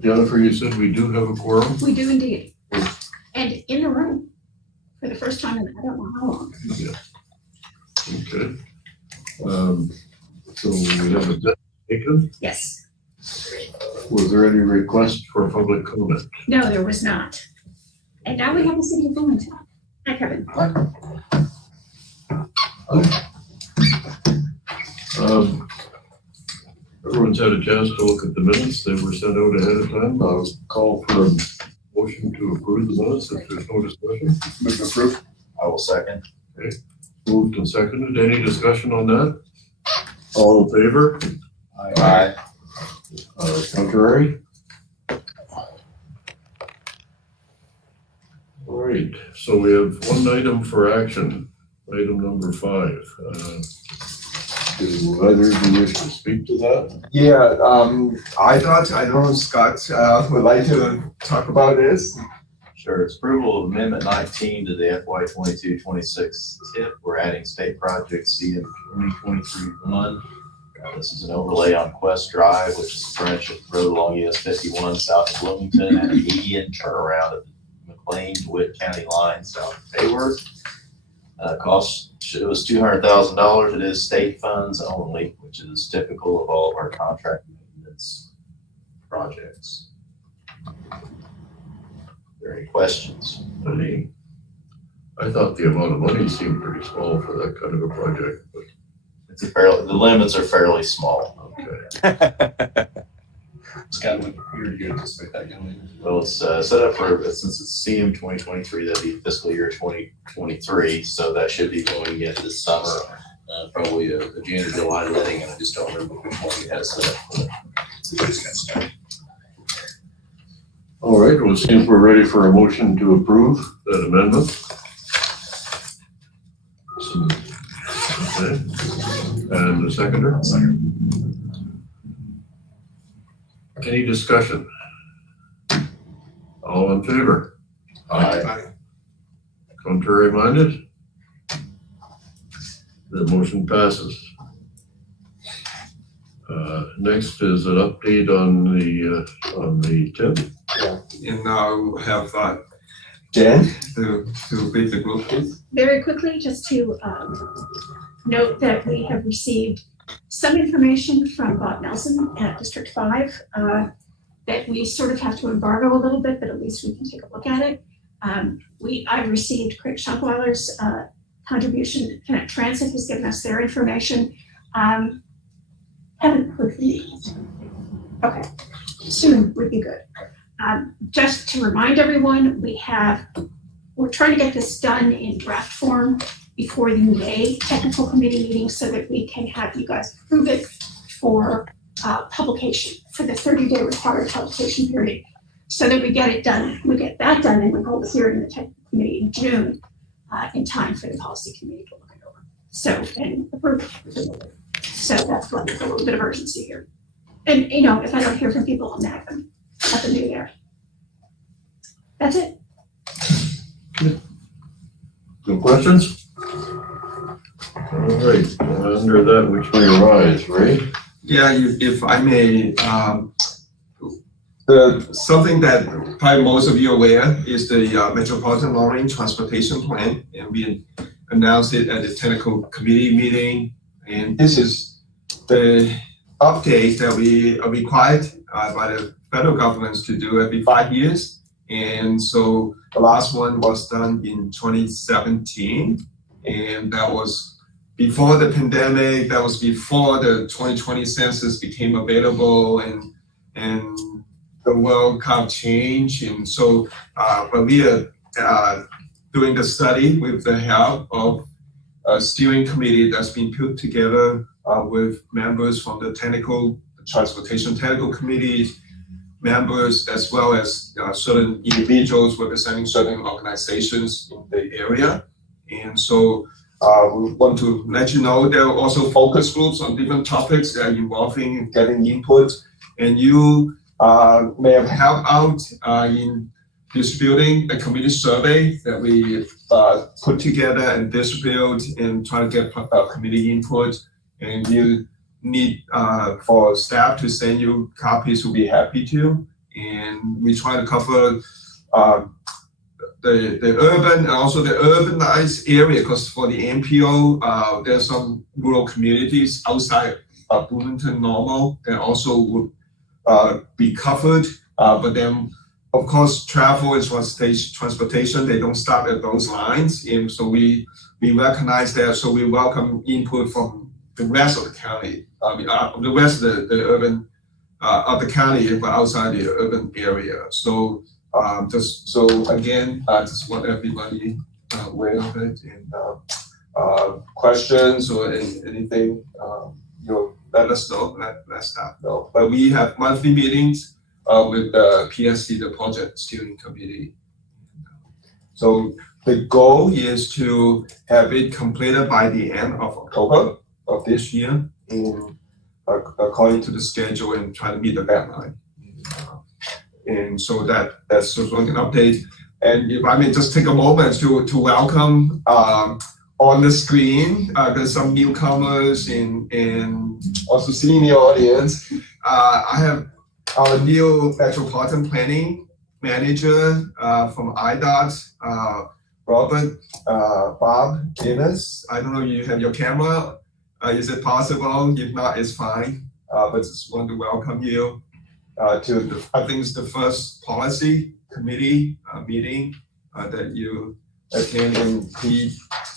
Jennifer, you said we do have a quorum? We do indeed. And in the room for the first time in I don't know how long. Yeah. Okay. So we have a debt taken. Yes. Was there any request for public comment? No, there was not. And now we have the city of Bloomington. Hi, Kevin. Everyone's had a chance to look at the minutes. They were sent out ahead of time. I'll call for a motion to approve the minutes if there's no discussion. Move to approve. I will second. Okay. Moved and seconded. Any discussion on that? All in favor? Aye. Contrary? All right, so we have one item for action, item number 5. Do either of you wish to speak to that? Yeah, I don't know, Scott would like to talk about this. Sure, it's approval of amendment 19 to the FY 22-26 TIP. We're adding state project CM 2023-1. This is an overlay on Quest Drive, which is a branch of road along US 51 south of Bloomington, and a median turnaround at the McLean DeWitt County line south of Hayward. Cost, it was $200,000. It is state funds only, which is typical of all of our contract maintenance projects. Are there any questions? I thought the amount of money seemed pretty small for that kind of a project, but It's a fairly, the limits are fairly small. okay. It's got to look pretty good just like that young lady. Well, it's set up for, since it's CM 2023, that'd be fiscal year 2023, so that should be going in this summer, probably a June or July letting, and I just don't remember which one we had set up for that. So we just got started. All right, well, it seems we're ready for a motion to approve that amendment. Okay. And the seconder? Second. Any discussion? All in favor? Aye. Contrary minded? The motion passes. Next is an update on the TIP. And now we'll have Jen to lead the group, please. Very quickly, just to note that we have received some information from Bob Nelson at District 5 that we sort of have to embargo a little bit, but at least we can take a look at it. I've received Craig Shopweiler's contribution. Connect Transit has given us their information. Haven't heard from you. Okay, soon would be good. Just to remind everyone, we're trying to get this done in draft form before the May technical committee meeting so that we can have you guys approve it for publication for the 30-day required publication period, so that we get it done. We get that done and we hold a hearing in the technical committee in June in time for the policy committee to look it over. So, and approve it. So that's what, a little bit of urgency here. And you know, if I don't hear from people, I'll nag them at the new year. That's it. No questions? All right, under that which may arise, right? Yeah, if I may, something that probably most of you are aware is the Metropolitan Long-Range Transportation Plan, and we announced it at the technical committee meeting. And this is the update that we are required by the federal government to do every 5 years. And so the last one was done in 2017, and that was before the pandemic, that was before the 2020 census became available, and the world kind of changed. And so, but we are doing the study with the help of a steering committee that's been put together with members from the transportation technical committees, members, as well as certain individuals representing certain organizations in the area. And so we want to let you know there are also focus groups on different topics that are involving getting input. And you may have helped out in distributing a committee survey that we put together and distribute and try to get committee input. And you need for staff to send you copies, we'll be happy to. And we try to cover the urban and also the urbanized area, because for the MPO, there's some rural communities outside of Bloomington normal that also would be covered. But then, of course, travel and transportation, they don't stop at those lines. And so we recognize that, so we welcome input from the rest of the county, the rest of the urban of the county, but outside the urban area. So just so again, just want everybody aware of it, and questions or anything, let us know, let staff know. But we have monthly meetings with the PSC, the Project Steering Committee. So the goal is to have it completed by the end of October of this year, and according to the schedule, and try to meet the deadline. And so that's sort of an update. And if I may just take a moment to welcome on the screen, there's some newcomers and also seeing the audience. I have our new Metropolitan Planning Manager from IDOT, Robert Bob Innes. I don't know if you have your camera. Is it possible? If not, it's fine. But just want to welcome you to I think it's the first policy committee meeting that you attend, and he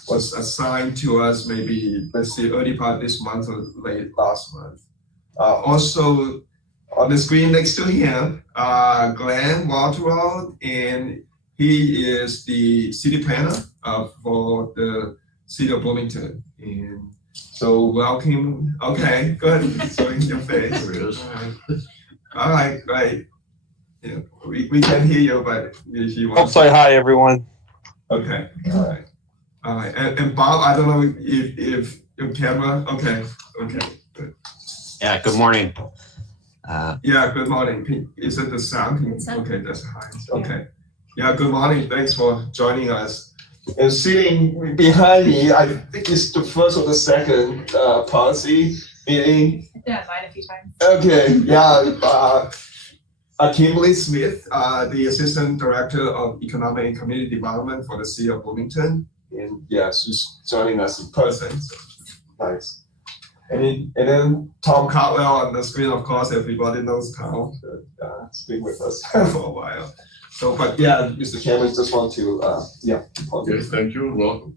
was assigned to us maybe, let's see, early part of this month or late last month. Also on the screen next to him, Glenn Walterall, and he is the city planner for the city of Bloomington. And so welcome. Okay, good. Showing your face. There he is. All right, great. Yeah, we can hear you, but if you want. I'll say hi, everyone. Okay, all right. All right, and Bob, I don't know if your camera, okay, good. Yeah, good morning. Yeah, good morning. Is it the sound? Okay, that's high. Okay. Yeah, good morning. Thanks for joining us. And sitting behind me, I think it's the first or the second policy meeting. Yeah, mine a few times. Okay, yeah. Kimberly Smith, the Assistant Director of Economic and Community Development for the City of Bloomington. And yeah, she's joining us in person. So nice. And then Tom Cotwell on the screen, of course, everybody knows Tom. He's been with us for a while. So, but yeah, Mr. Chairman, just want to, Okay, thank you and welcome.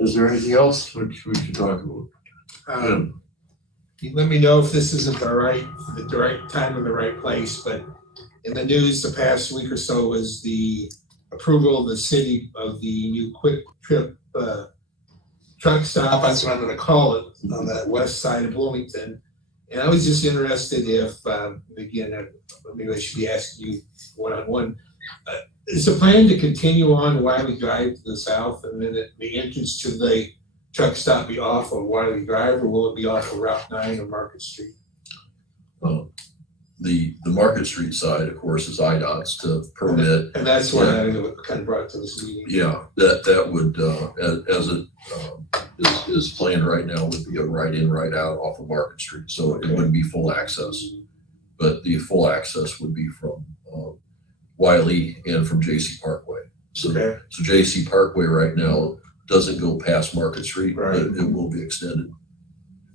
Is there anything else which we should talk about? You let me know if this isn't the right time or the right place, but in the news the past week or so was the approval of the city of the new quick trip truck stop, that's what I'm gonna call it, on that west side of Bloomington. And I was just interested if, again, maybe I should be asking you one-on-one, is the plan to continue on Wiley Drive to the south, and then the entrance to the truck stop be off of Wiley Drive, or will it be off of Route 9 or Market Street? The Market Street side, of course, is IDOT's to permit. And that's what I kind of brought to this meeting. Yeah, that would, as it is planned right now, would be a right in, right out off of Market Street. So it wouldn't be full access, but the full access would be from Wiley and from JC Parkway. So JC Parkway right now doesn't go past Market Street, but it will be extended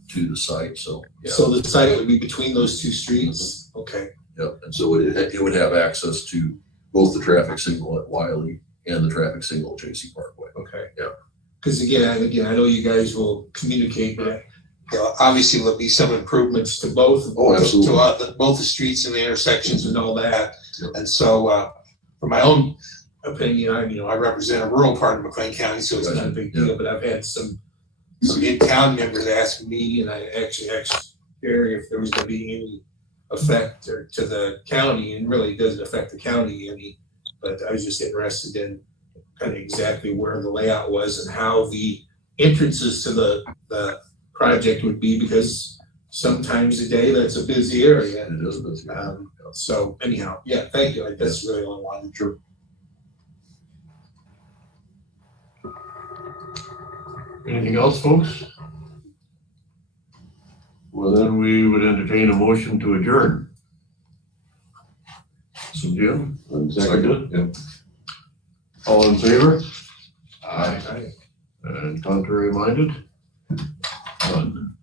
to the site. So yeah. So the site would be between those two streets? Okay. Yep, and so it would have access to both the traffic signal at Wiley and the traffic signal at JC Parkway. Okay. Yeah. Because again, I know you guys will communicate that. Obviously, there'll be some improvements to both. Oh, absolutely. To both the streets and the intersections and all that. Yep. And so, for my own opinion, I represent a rural part of McLean County, so it's not a big deal. But I've had some in-town members ask me, and I actually asked Gary if there was going to be any effect to the county, and really it doesn't affect the county any. But I was just interested in kind of exactly where the layout was and how the entrances to the project would be, because sometimes a day that's a busy area. It is busy. So anyhow, yeah, thank you. That's really all I wanted. Sure. Anything else, folks? Well, then we would entertain a motion to adjourn. So Jim, second, Yeah. all in favor? Aye. And contrary minded? None.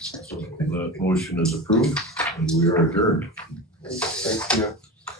So that motion is approved and we are adjourned. Thank you.